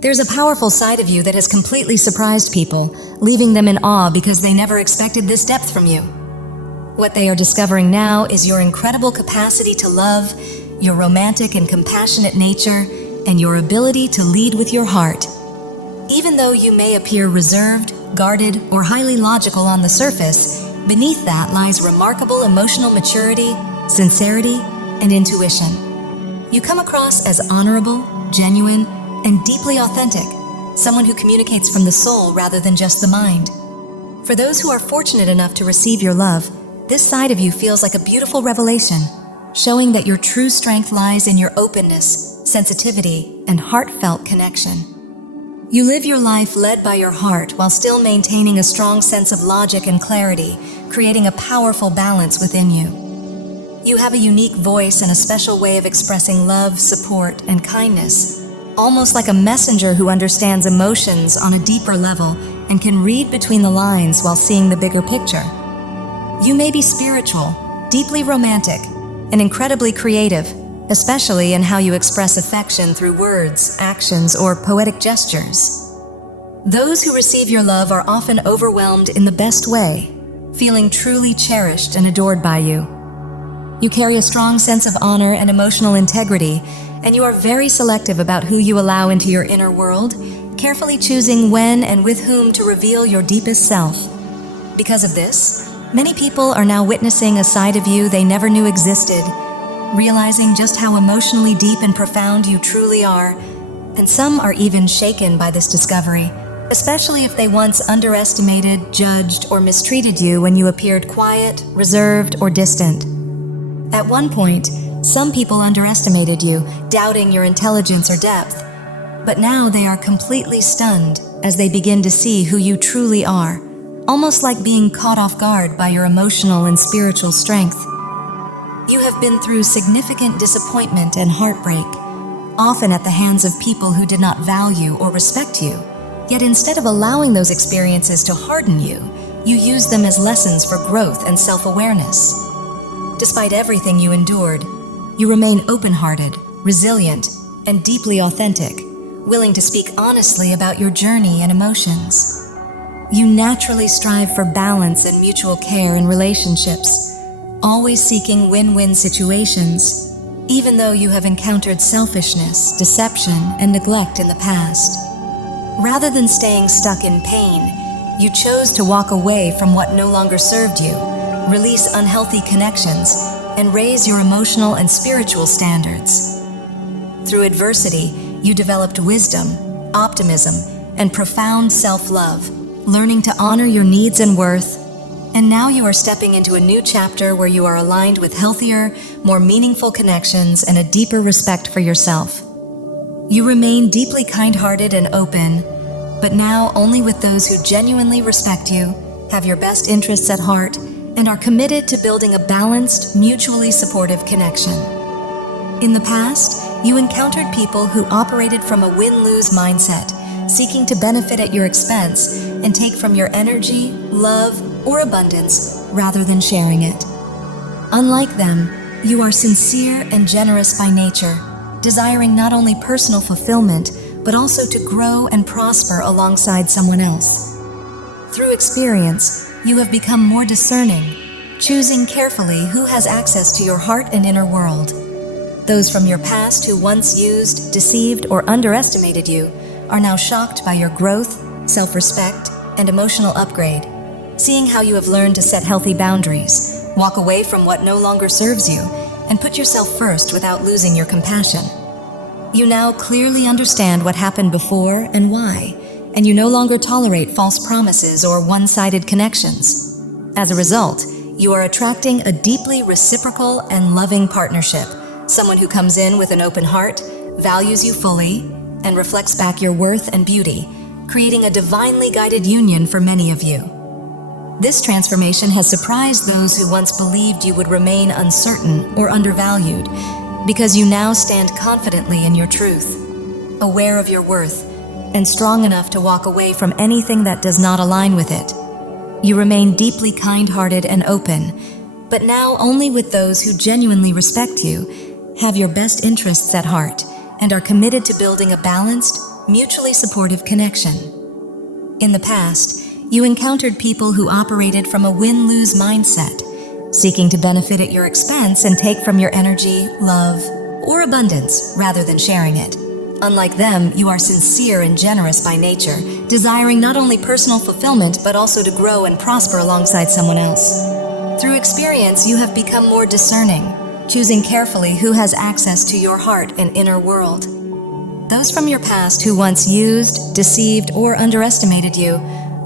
There's a powerful side of you that has completely surprised people, leaving them in awe because they never expected this depth from you. What they are discovering now is your incredible capacity to love, your romantic and compassionate nature, and your ability to lead with your heart. Even though you may appear reserved, guarded, or highly logical on the surface, beneath that lies remarkable emotional maturity, sincerity, and intuition. You come across as honorable, genuine, and deeply authentic, someone who communicates from the soul rather than just the mind. For those who are fortunate enough to receive your love, this side of you feels like a beautiful revelation, showing that your true strength lies in your openness, sensitivity, and heartfelt connection. You live your life led by your heart while still maintaining a strong sense of logic and clarity, creating a powerful balance within you. You have a unique voice and a special way of expressing love, support, and kindness, almost like a messenger who understands emotions on a deeper level and can read between the lines while seeing the bigger picture. You may be spiritual, deeply romantic, and incredibly creative, especially in how you express affection through words, actions, or poetic gestures. Those who receive your love are often overwhelmed in the best way, feeling truly cherished and adored by you. You carry a strong sense of honor and emotional integrity, and you are very selective about who you allow into your inner world, carefully choosing when and with whom to reveal your deepest self. Because of this, many people are now witnessing a side of you they never knew existed, realizing just how emotionally deep and profound you truly are, and some are even shaken by this discovery, especially if they once underestimated, judged, or mistreated you when you appeared quiet, reserved, or distant. At one point, some people underestimated you, doubting your intelligence or depth, but now they are completely stunned as they begin to see who you truly are, almost like being caught off guard by your emotional and spiritual strength. You have been through significant disappointment and heartbreak, often at the hands of people who did not value or respect you. Yet instead of allowing those experiences to harden you, you use them as lessons for growth and self-awareness. Despite everything you endured, you remain open-hearted, resilient, and deeply authentic, willing to speak honestly about your journey and emotions. You naturally strive for balance and mutual care in relationships, always seeking win-win situations, even though you have encountered selfishness, deception, and neglect in the past. Rather than staying stuck in pain, you chose to walk away from what no longer served you, release unhealthy connections, and raise your emotional and spiritual standards. Through adversity, you developed wisdom, optimism, and profound self-love, learning to honor your needs and worth. And now you are stepping into a new chapter where you are aligned with healthier, more meaningful connections and a deeper respect for yourself. You remain deeply kind-hearted and open, but now only with those who genuinely respect you, have your best interests at heart, and are committed to building a balanced, mutually supportive connection. In the past, you encountered people who operated from a win-lose mindset, seeking to benefit at your expense and take from your energy, love, or abundance rather than sharing it. Unlike them, you are sincere and generous by nature, desiring not only personal fulfillment, but also to grow and prosper alongside someone else. Through experience, you have become more discerning, choosing carefully who has access to your heart and inner world. Those from your past who once used, deceived, or underestimated you are now shocked by your growth, self-respect, and emotional upgrade, seeing how you have learned to set healthy boundaries, walk away from what no longer serves you, and put yourself first without losing your compassion. You now clearly understand what happened before and why, and you no longer tolerate false promises or one-sided connections. As a result, you are attracting a deeply reciprocal and loving partnership, someone who comes in with an open heart, values you fully, and reflects back your worth and beauty, creating a divinely guided union for many of you. This transformation has surprised those who once believed you would remain uncertain or undervalued, because you now stand confidently in your truth, aware of your worth, and strong enough to walk away from anything that does not align with it. You remain deeply kind-hearted and open, but now only with those who genuinely respect you, have your best interests at heart, and are committed to building a balanced, mutually supportive connection. In the past, you encountered people who operated from a win-lose mindset, seeking to benefit at your expense and take from your energy, love, or abundance rather than sharing it. Unlike them, you are sincere and generous by nature, desiring not only personal fulfillment but also to grow and prosper alongside someone else. Through experience, you have become more discerning, choosing carefully who has access to your heart and inner world. Those from your past who once used, deceived, or underestimated you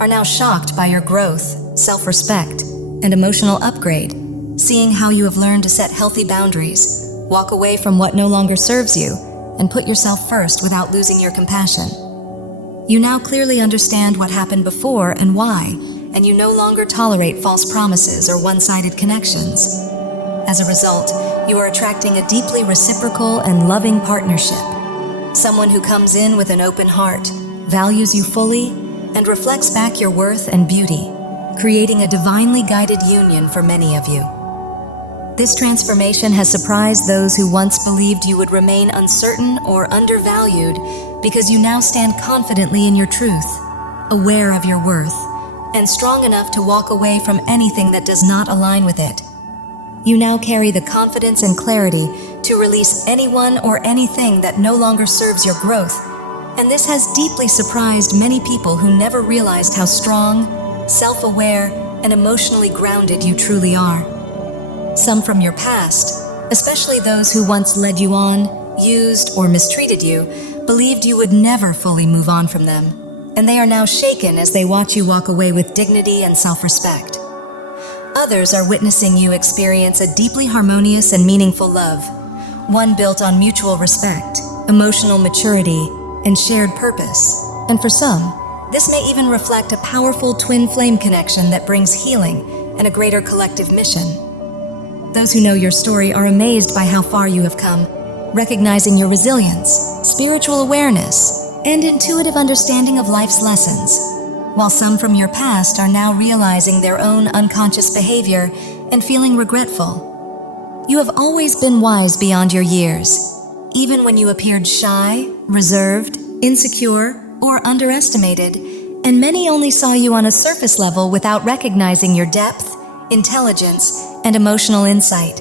are now shocked by your growth, self-respect, and emotional upgrade, seeing how you have learned to set healthy boundaries, walk away from what no longer serves you, and put yourself first without losing your compassion. You now clearly understand what happened before and why, and you no longer tolerate false promises or one-sided connections. As a result, you are attracting a deeply reciprocal and loving partnership. Someone who comes in with an open heart, values you fully, and reflects back your worth and beauty, creating a divinely guided union for many of you. This transformation has surprised those who once believed you would remain uncertain or undervalued because you now stand confidently in your truth, aware of your worth, and strong enough to walk away from anything that does not align with it. You now carry the confidence and clarity to release anyone or anything that no longer serves your growth, and this has deeply surprised many people who never realized how strong, self-aware, and emotionally grounded you truly are. Some from your past, especially those who once led you on, used, or mistreated you, believed you would never fully move on from them, and they are now shaken as they watch you walk away with dignity and self-respect. Others are witnessing you experience a deeply harmonious and meaningful love, one built on mutual respect, emotional maturity, and shared purpose. And for some, this may even reflect a powerful twin flame connection that brings healing and a greater collective mission. Those who know your story are amazed by how far you have come, recognizing your resilience, spiritual awareness, and intuitive understanding of life's lessons, while some from your past are now realizing their own unconscious behavior and feeling regretful. You have always been wise beyond your years, even when you appeared shy, reserved, insecure, or underestimated, and many only saw you on a surface level without recognizing your depth, intelligence, and emotional insight.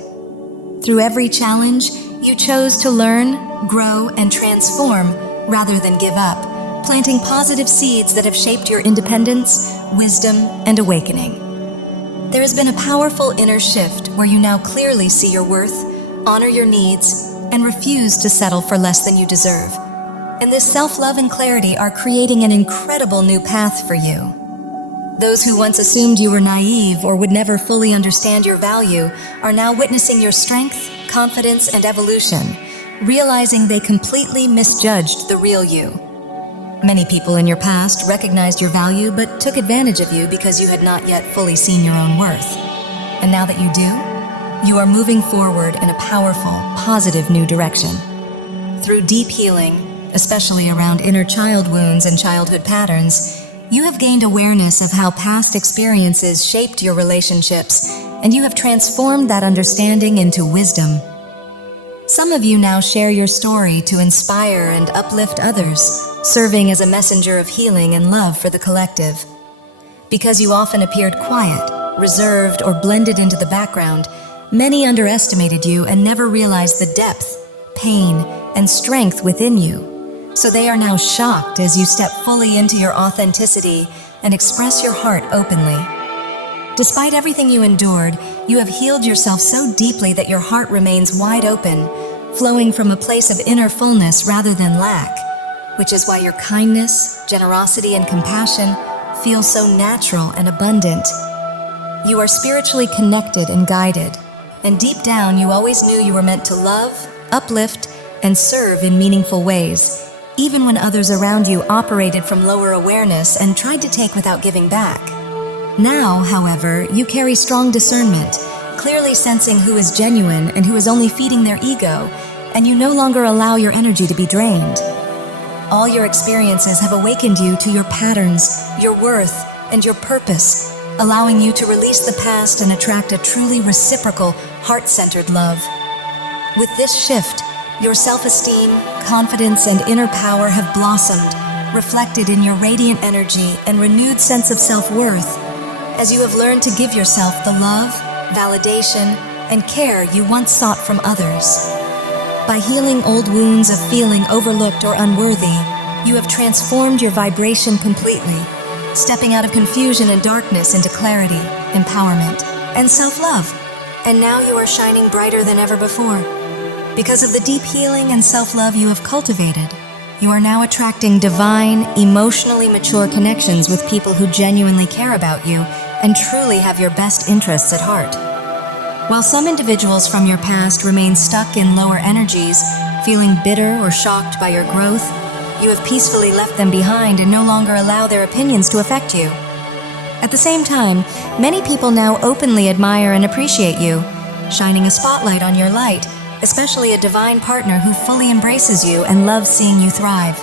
Through every challenge, you chose to learn, grow, and transform rather than give up, planting positive seeds that have shaped your independence, wisdom, and awakening. There has been a powerful inner shift where you now clearly see your worth, honor your needs, and refuse to settle for less than you deserve. And this self-love and clarity are creating an incredible new path for you. Those who once assumed you were naive or would never fully understand your value are now witnessing your strength, confidence, and evolution, realizing they completely misjudged the real you. Many people in your past recognized your value but took advantage of you because you had not yet fully seen your own worth. And now that you do, you are moving forward in a powerful, positive new direction. Through deep healing, especially around inner child wounds and childhood patterns, you have gained awareness of how past experiences shaped your relationships, and you have transformed that understanding into wisdom. Some of you now share your story to inspire and uplift others, serving as a messenger of healing and love for the collective. Because you often appeared quiet, reserved, or blended into the background, many underestimated you and never realized the depth, pain, and strength within you. So they are now shocked as you step fully into your authenticity and express your heart openly. Despite everything you endured, you have healed yourself so deeply that your heart remains wide open, flowing from a place of inner fullness rather than lack, which is why your kindness, generosity, and compassion feel so natural and abundant. You are spiritually connected and guided, and deep down you always knew you were meant to love, uplift, and serve in meaningful ways, even when others around you operated from lower awareness and tried to take without giving back. Now, however, you carry strong discernment, clearly sensing who is genuine and who is only feeding their ego, and you no longer allow your energy to be drained. All your experiences have awakened you to your patterns, your worth, and your purpose, allowing you to release the past and attract a truly reciprocal, heart-centered love. With this shift, Your self-esteem, confidence, and inner power have blossomed, reflected in your radiant energy and renewed sense of self-worth, as you have learned to give yourself the love, validation, and care you once sought from others. By healing old wounds of feeling overlooked or unworthy, you have transformed your vibration completely, stepping out of confusion and darkness into clarity, empowerment, and self-love. And now you are shining brighter than ever before. Because of the deep healing and self-love you have cultivated, you are now attracting divine, emotionally mature connections with people who genuinely care about you and truly have your best interests at heart. While some individuals from your past remain stuck in lower energies, feeling bitter or shocked by your growth, you have peacefully left them behind and no longer allow their opinions to affect you. At the same time, many people now openly admire and appreciate you, shining a spotlight on your light, especially a divine partner who fully embraces you and loves seeing you thrive.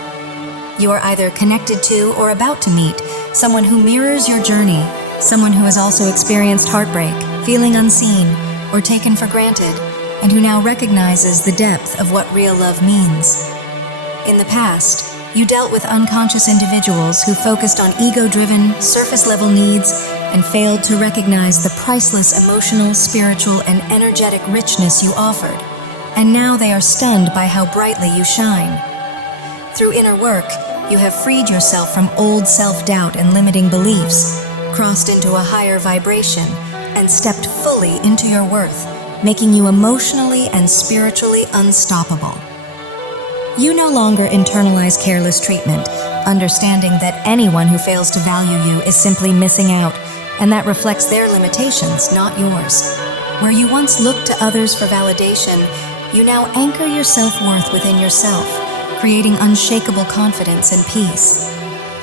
You are either connected to or about to meet someone who mirrors your journey, someone who has also experienced heartbreak, feeling unseen, or taken for granted, and who now recognizes the depth of what real love means. In the past, you dealt with unconscious individuals who focused on ego-driven, surface-level needs and failed to recognize the priceless emotional, spiritual, and energetic richness you offered. And now they are stunned by how brightly you shine. Through inner work, you have freed yourself from old self-doubt and limiting beliefs, crossed into a higher vibration, and stepped fully into your worth, making you emotionally and spiritually unstoppable. You no longer internalize careless treatment, understanding that anyone who fails to value you is simply missing out, and that reflects their limitations, not yours. Where you once looked to others for validation, you now anchor your self-worth within yourself, creating unshakable confidence and peace.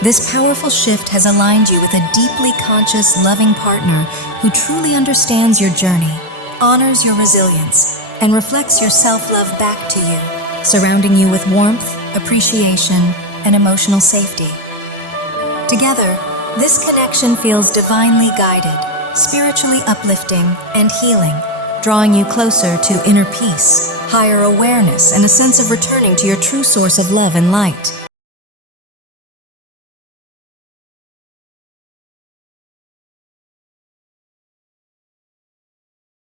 This powerful shift has aligned you with a deeply conscious, loving partner who truly understands your journey, honors your resilience, and reflects your self-love back to you, surrounding you with warmth, appreciation, and emotional safety. Together, this connection feels divinely guided, spiritually uplifting, and healing, drawing you closer to inner peace, higher awareness, and a sense of returning to your true source of love and light.